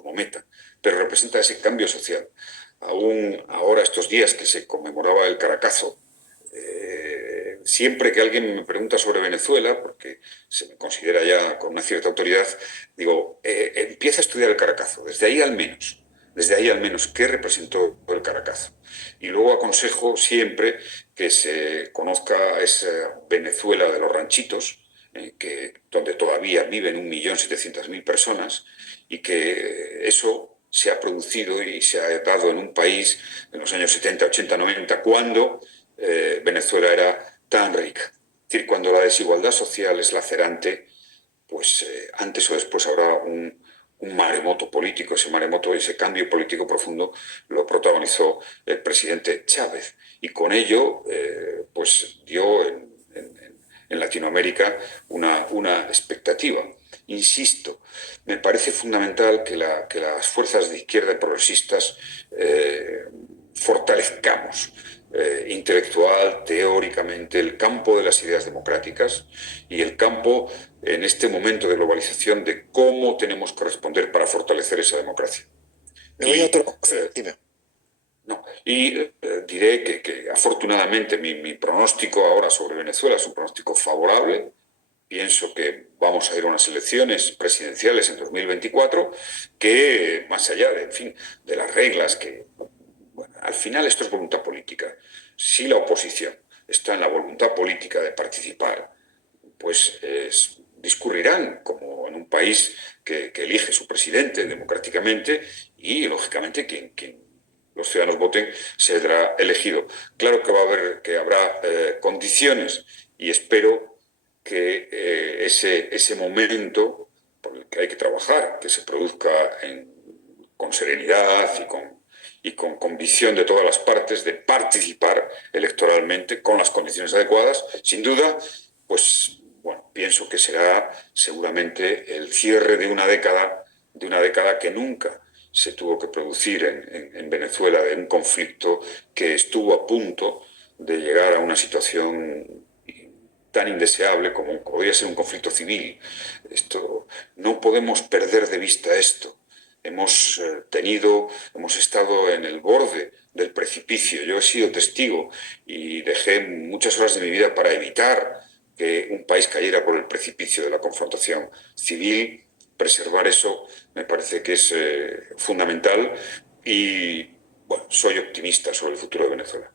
como meta, pero representa ese cambio social. Aún ahora, estos días que se conmemoraba el Caracazo, siempre que alguien me pregunta sobre Venezuela, porque se me considera ya con una cierta autoridad, digo, empieza a estudiar el Caracazo, desde ahí al menos, ¿qué representó el Caracazo? Y luego aconsejo siempre que se conozca esa Venezuela de los ranchitos, donde todavía viven 1.700.000 personas, y que eso se ha producido y se ha dado en un país en los años 70, 80, 90, cuando Venezuela era tan rica. Es decir, cuando la desigualdad social es lacerante, pues antes o después habrá un maremoto político. Ese maremoto, ese cambio político profundo lo protagonizó el presidente Chávez, y con ello pues dio en Latinoamérica una expectativa. Insisto, me parece fundamental que las fuerzas de izquierda progresistas fortalezcamos intelectual, teóricamente, el campo de las ideas democráticas y el campo, en este momento de globalización, de cómo tenemos que responder para fortalecer esa democracia. Me voy a Y, otro. Sí, dime. no, y diré que afortunadamente mi pronóstico ahora sobre Venezuela es un pronóstico favorable. Pienso que vamos a ir a unas elecciones presidenciales en 2024 que, más allá de, en fin, de las reglas que, bueno, al final esto es voluntad política. Si la oposición está en la voluntad política de participar, pues discurrirán como en un país que elige su presidente democráticamente, y, lógicamente, quien los ciudadanos voten será elegido. Claro que habrá condiciones, y espero que ese momento por el que hay que trabajar, que se produzca con serenidad y con convicción de todas las partes de participar electoralmente con las condiciones adecuadas. Sin duda, pues bueno, pienso que será seguramente el cierre de una década que nunca se tuvo que producir en Venezuela, de un conflicto que estuvo a punto de llegar a una situación tan indeseable como podría ser un conflicto civil. No podemos perder de vista esto. Hemos estado en el borde del precipicio. Yo he sido testigo y dejé muchas horas de mi vida para evitar que un país cayera por el precipicio de la confrontación civil. Preservar eso me parece que es fundamental, y bueno, soy optimista sobre el futuro de Venezuela.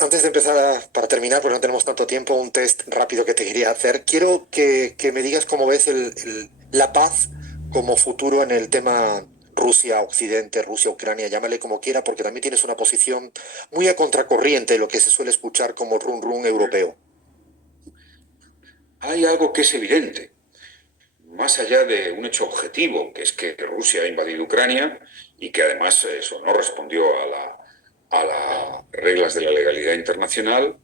Antes de empezar, para terminar, porque no tenemos tanto tiempo, un test rápido que te quería hacer. Quiero que me digas cómo ves la paz como futuro en el tema Rusia-Occidente, Rusia-Ucrania, llámale como quiera, porque también tienes una posición muy a contracorriente de lo que se suele escuchar como run run europeo. Hay algo que es evidente, más allá de un hecho objetivo, que es que Rusia ha invadido Ucrania y que además eso no respondió a las reglas de la legalidad internacional.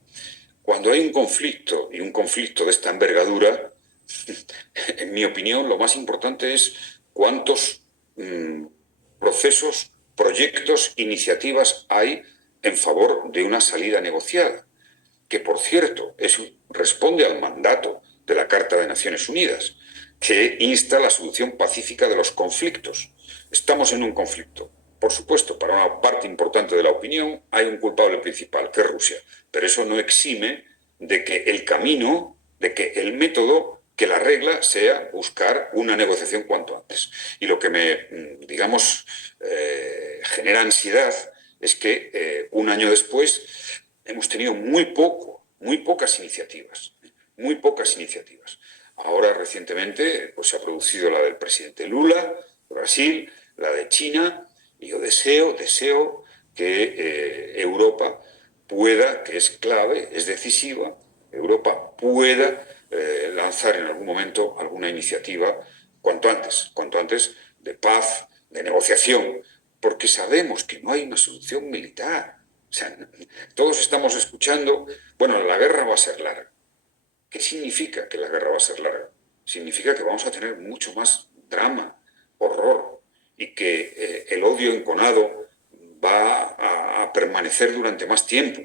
Cuando hay un conflicto, y un conflicto de esta envergadura, en mi opinión, lo más importante es cuántos procesos, proyectos, iniciativas hay en favor de una salida negociada, que, por cierto, responde al mandato de la Carta de Naciones Unidas, que insta a la solución pacífica de los conflictos. Estamos en un conflicto. Por supuesto, para una parte importante de la opinión hay un culpable principal, que es Rusia, pero eso no exime de que el camino, de que el método, que la regla sea buscar una negociación cuanto antes. Y lo que digamos, genera ansiedad es que un año después hemos tenido muy pocas iniciativas, muy pocas iniciativas. Ahora, recientemente, pues se ha producido la del presidente Lula, de Brasil, la de China, y yo deseo que Europa pueda, que es clave, es decisiva, Europa pueda lanzar en algún momento alguna iniciativa cuanto antes, de paz, de negociación, porque sabemos que no hay una solución militar. O sea, todos estamos escuchando, bueno, la guerra va a ser larga. ¿Qué significa que la guerra va a ser larga? Significa que vamos a tener mucho más drama, horror, y que el odio enconado va a permanecer durante más tiempo,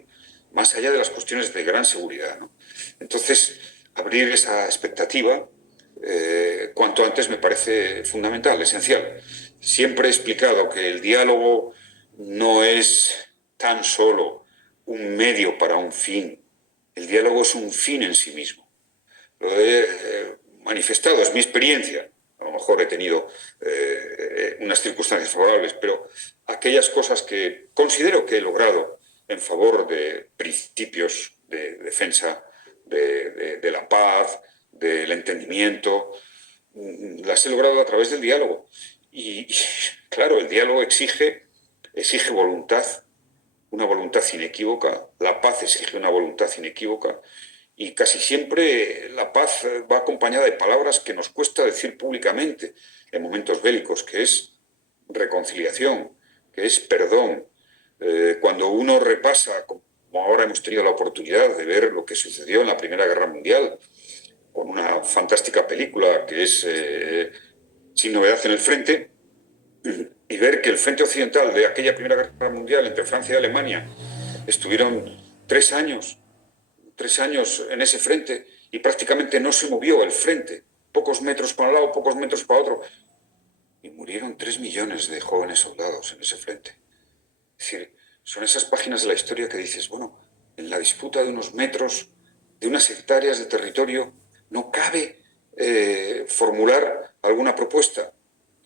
más allá de las cuestiones de gran seguridad, ¿no? Entonces, abrir esa expectativa cuanto antes me parece fundamental, esencial. Siempre he explicado que el diálogo no es tan solo un medio para un fin. El diálogo es un fin en sí mismo. Lo he manifestado, es mi experiencia. A lo mejor he tenido unas circunstancias favorables, pero aquellas cosas que considero que he logrado en favor de principios de defensa de la paz, del entendimiento, las he logrado a través del diálogo. Y claro, el diálogo exige voluntad, una voluntad inequívoca, la paz exige una voluntad inequívoca, y casi siempre la paz va acompañada de palabras que nos cuesta decir públicamente en momentos bélicos, que es reconciliación, que es perdón. Cuando uno repasa, como ahora hemos tenido la oportunidad de ver lo que sucedió en la Primera Guerra Mundial, con una fantástica película que es Sin novedad en el frente, y ver que el frente occidental de aquella Primera Guerra Mundial entre Francia y Alemania estuvieron 3 años, 3 años en ese frente y prácticamente no se movió el frente, pocos metros para un lado, pocos metros para otro, y murieron 3 millones de jóvenes soldados en ese frente. Es decir, son esas páginas de la historia que dices, bueno, en la disputa de unos metros, de unas hectáreas de territorio, no cabe formular alguna propuesta.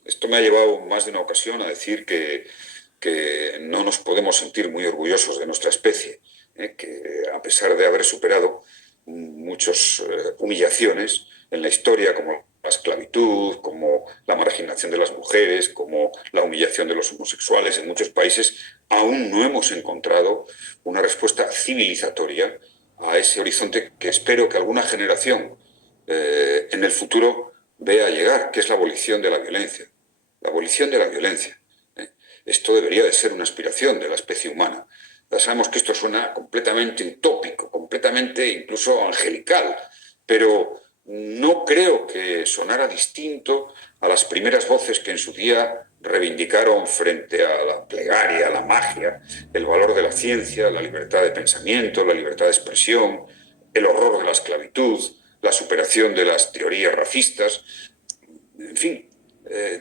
Esto me ha llevado más de una ocasión a decir que no nos podemos sentir muy orgullosos de nuestra especie, que a pesar de haber superado muchas humillaciones en la historia, como la esclavitud, como la marginación de las mujeres, como la humillación de los homosexuales en muchos países, aún no hemos encontrado una respuesta civilizatoria a ese horizonte que espero que alguna generación en el futuro vea llegar, que es la abolición de la violencia. La abolición de la violencia. Esto debería de ser una aspiración de la especie humana. Ya sabemos que esto suena completamente utópico, completamente incluso angelical, pero no creo que sonara distinto a las primeras voces que en su día reivindicaron frente a la plegaria, a la magia, el valor de la ciencia, la libertad de pensamiento, la libertad de expresión, el horror de la esclavitud, la superación de las teorías racistas. En fin,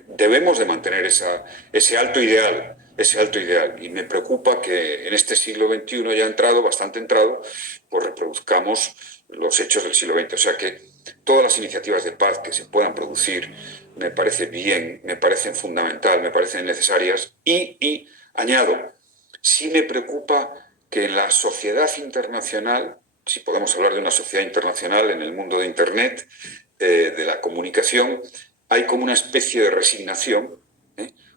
debemos de mantener ese alto ideal, ese alto ideal. Y me preocupa que en este siglo XXI ya entrado, bastante entrado, pues reproduzcamos los hechos del siglo XX. O sea que todas las iniciativas de paz que se puedan producir me parece bien, me parecen fundamental, me parecen necesarias. Y añado, sí me preocupa que en la sociedad internacional, si podemos hablar de una sociedad internacional en el mundo de Internet, de la comunicación, hay como una especie de resignación,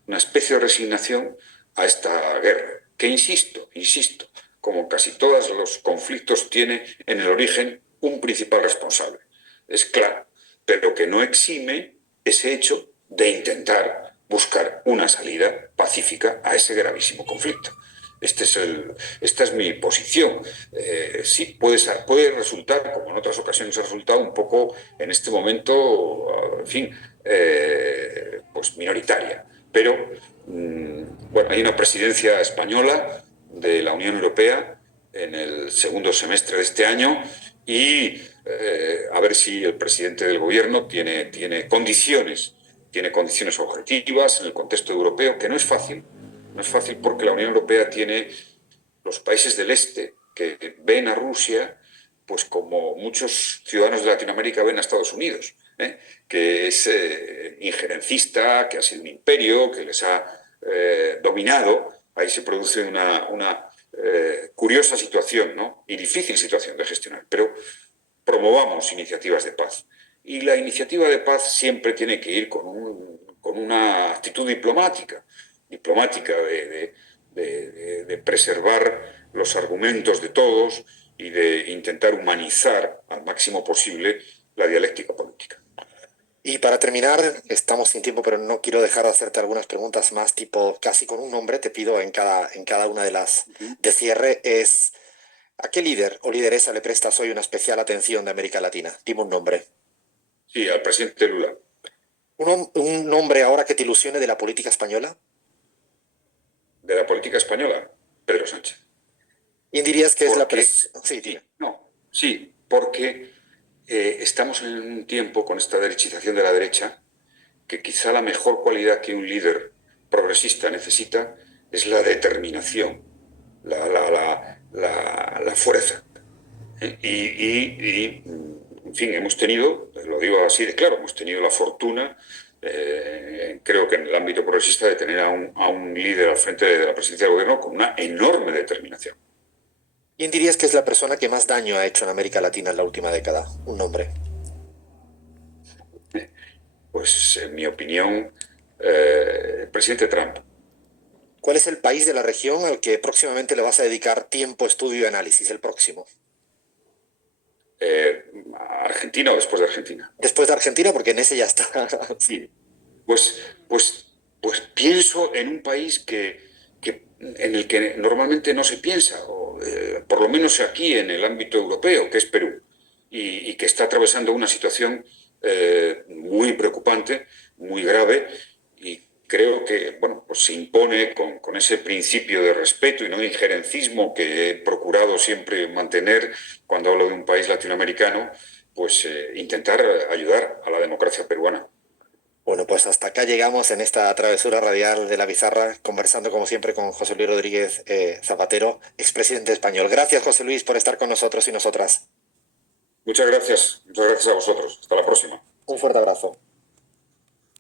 una especie de resignación a esta guerra, que insisto, como casi todos los conflictos tiene en el origen un principal responsable, es claro, pero que no exime ese hecho de intentar buscar una salida pacífica a ese gravísimo conflicto. Esta es mi posición. Sí, puede resultar, como en otras ocasiones ha resultado, un poco en este momento, en fin, pues minoritaria. Pero, bueno, hay una presidencia española de la Unión Europea en el segundo semestre de este año y a ver si el presidente del gobierno tiene condiciones objetivas en el contexto europeo, que no es fácil, no es fácil porque la Unión Europea tiene los países del este que ven a Rusia pues como muchos ciudadanos de Latinoamérica ven a Estados Unidos, que es injerencista, que ha sido un imperio, que les ha dominado. Ahí se produce una curiosa situación, ¿no? Y difícil situación de gestionar. Pero promovamos iniciativas de paz. Y la iniciativa de paz siempre tiene que ir con una actitud diplomática, de preservar los argumentos de todos y de intentar humanizar al máximo posible la dialéctica política. Y para terminar, estamos sin tiempo, pero no quiero dejar de hacerte algunas preguntas más, tipo casi con un nombre, te pido en cada una de las de cierre, es ¿a qué líder o lideresa le prestas hoy una especial atención de América Latina? Dime un nombre. Sí, al presidente Lula. Un nombre ahora que te ilusione de la política española. De la política española, Pedro Sánchez. ¿Y dirías que es la Porque, persona? Sí, dime. sí, no, sí, porque estamos en un tiempo con esta derechización de la derecha que quizá la mejor cualidad que un líder progresista necesita es la determinación, la fuerza. En fin, hemos tenido, lo digo así de claro, hemos tenido la fortuna, creo que en el ámbito progresista, de tener a un líder al frente de la presidencia del gobierno con una enorme determinación. ¿Quién dirías que es la persona que más daño ha hecho en América Latina en la última década? Un nombre. Pues, en mi opinión, el presidente Trump. ¿Cuál es el país de la región al que próximamente le vas a dedicar tiempo, estudio y análisis? El próximo. Eh, ¿Argentina o después de Argentina? Después de Argentina, porque en ese ya está. Sí. Pues, pues, pues pienso en un país en el que normalmente no se piensa, por lo menos aquí en el ámbito europeo, que es Perú, y que está atravesando una situación muy preocupante, muy grave, y creo que bueno, pues se impone con ese principio de respeto y no de injerencismo que he procurado siempre mantener cuando hablo de un país latinoamericano, pues intentar ayudar a la democracia peruana. Bueno, pues hasta acá llegamos en esta travesura radial de la Bizarra, conversando como siempre con José Luis Rodríguez Zapatero, expresidente español. Gracias, José Luis, por estar con nosotros y nosotras. Muchas gracias a vosotros. Hasta la próxima. Un fuerte abrazo.